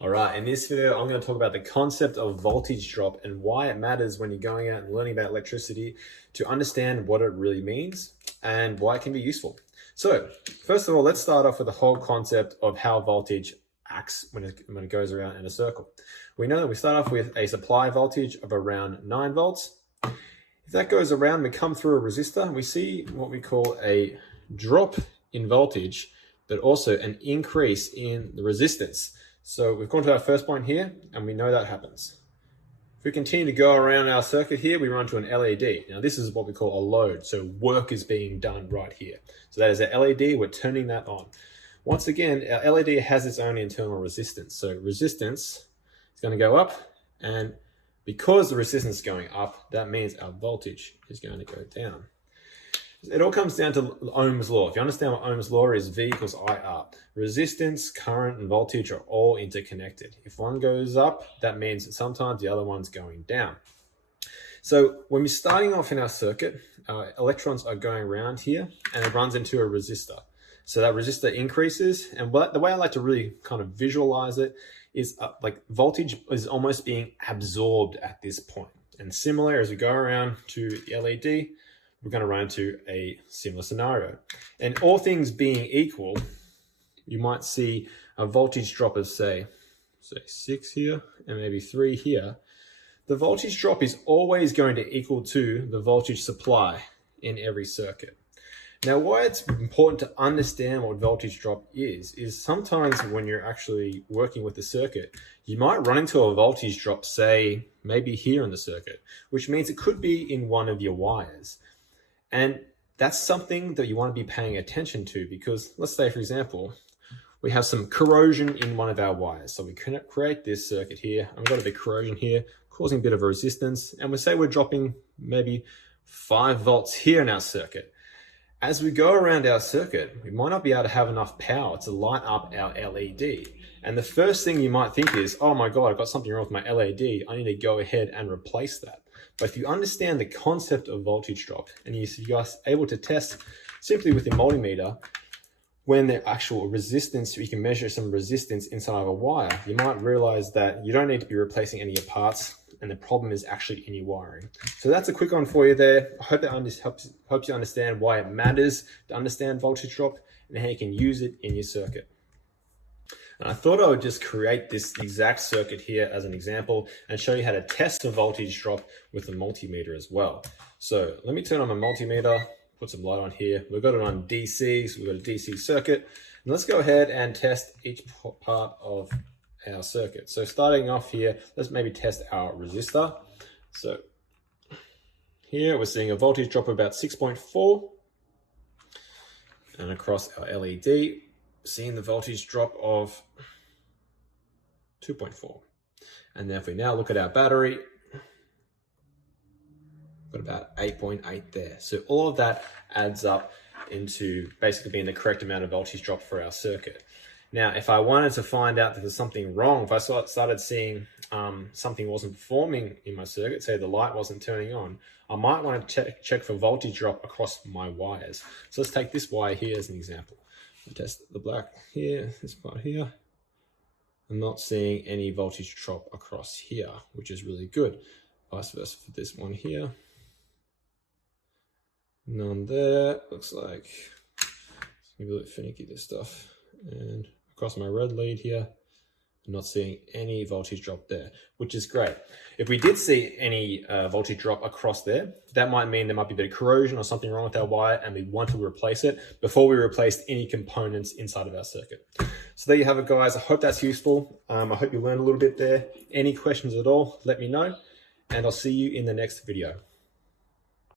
All right, in this video, I'm going to talk about the concept of voltage drop and why it matters when you're going out and learning about electricity to understand what it really means and why it can be useful. So first of all, let's start off with the whole concept of how voltage acts when it goes around in a circle. We know that we start off with a supply voltage of around 9 volts. If that goes around, we come through a resistor, we see what we call a drop in voltage, but also an increase in the resistance. So we've gone to our first point here, and we know that happens. If we continue to go around our circuit here, we run to an LED. Now this is what we call a load, so work is being done right here. So that is an LED, we're turning that on. Once again, our LED has its own internal resistance. So resistance is going to go up, and because the resistance is going up, that means our voltage is going to go down. It all comes down to Ohm's law. If you understand what Ohm's law is, V equals IR. Resistance, current, and voltage are all interconnected. If one goes up, that means that sometimes the other one's going down. So when we're starting off in our circuit, our electrons are going around here, and it runs into a resistor. So that resistor increases, and the way I like to really kind of visualize it is like voltage is almost being absorbed at this point. And similar, as we go around to the LED, we're going to run into a similar scenario. And all things being equal, you might see a voltage drop of say 6 here and maybe 3 here. The voltage drop is always going to equal to the voltage supply in every circuit. Now, why it's important to understand what voltage drop is sometimes when you're actually working with the circuit, you might run into a voltage drop, say, maybe here in the circuit, which means it could be in one of your wires. And that's something that you want to be paying attention to because let's say, for example, we have some corrosion in one of our wires. So we can create this circuit here, and we've got a bit of corrosion here, causing a bit of a resistance. And we say we're dropping maybe 5 volts here in our circuit. As we go around our circuit, we might not be able to have enough power to light up our LED. And the first thing you might think is, oh my God, I've got something wrong with my LED. I need to go ahead and replace that. But if you understand the concept of voltage drop and you're able to test simply with a multimeter, when the actual resistance, you can measure some resistance inside of a wire, you might realize that you don't need to be replacing any of your parts and the problem is actually in your wiring. So that's a quick one for you there. I hope that helps you understand why it matters to understand voltage drop and how you can use it in your circuit. And I thought I would just create this exact circuit here as an example and show you how to test a voltage drop with a multimeter as well. So let me turn on my multimeter, put some light on here. We've got it on DC, so we've got a DC circuit. And let's go ahead and test each part of our circuit. So starting off here, let's maybe test our resistor. So here we're seeing a voltage drop of about 6.4. And across our LED, seeing the voltage drop of 2.4. And then if we now look at our battery, got about 8.8 there. So all of that adds up into basically being the correct amount of voltage drop for our circuit. Now, if I wanted to find out that there's something wrong, if I started seeing something wasn't performing in my circuit, say the light wasn't turning on, I might want to check for voltage drop across my wires. So let's take this wire here as an example. I test the black here, this part here. I'm not seeing any voltage drop across here, which is really good. Vice versa for this one here. None there. Looks like it's gonna be a bit finicky, this stuff. And across my red lead here, I'm not seeing any voltage drop there, which is great. If we did see any voltage drop across there, that might mean there might be a bit of corrosion or something wrong with our wire and we want to replace it before we replaced any components inside of our circuit. So there you have it, guys. I hope that's useful. I hope you learned a little bit there. Any questions at all, let me know, and I'll see you in the next video.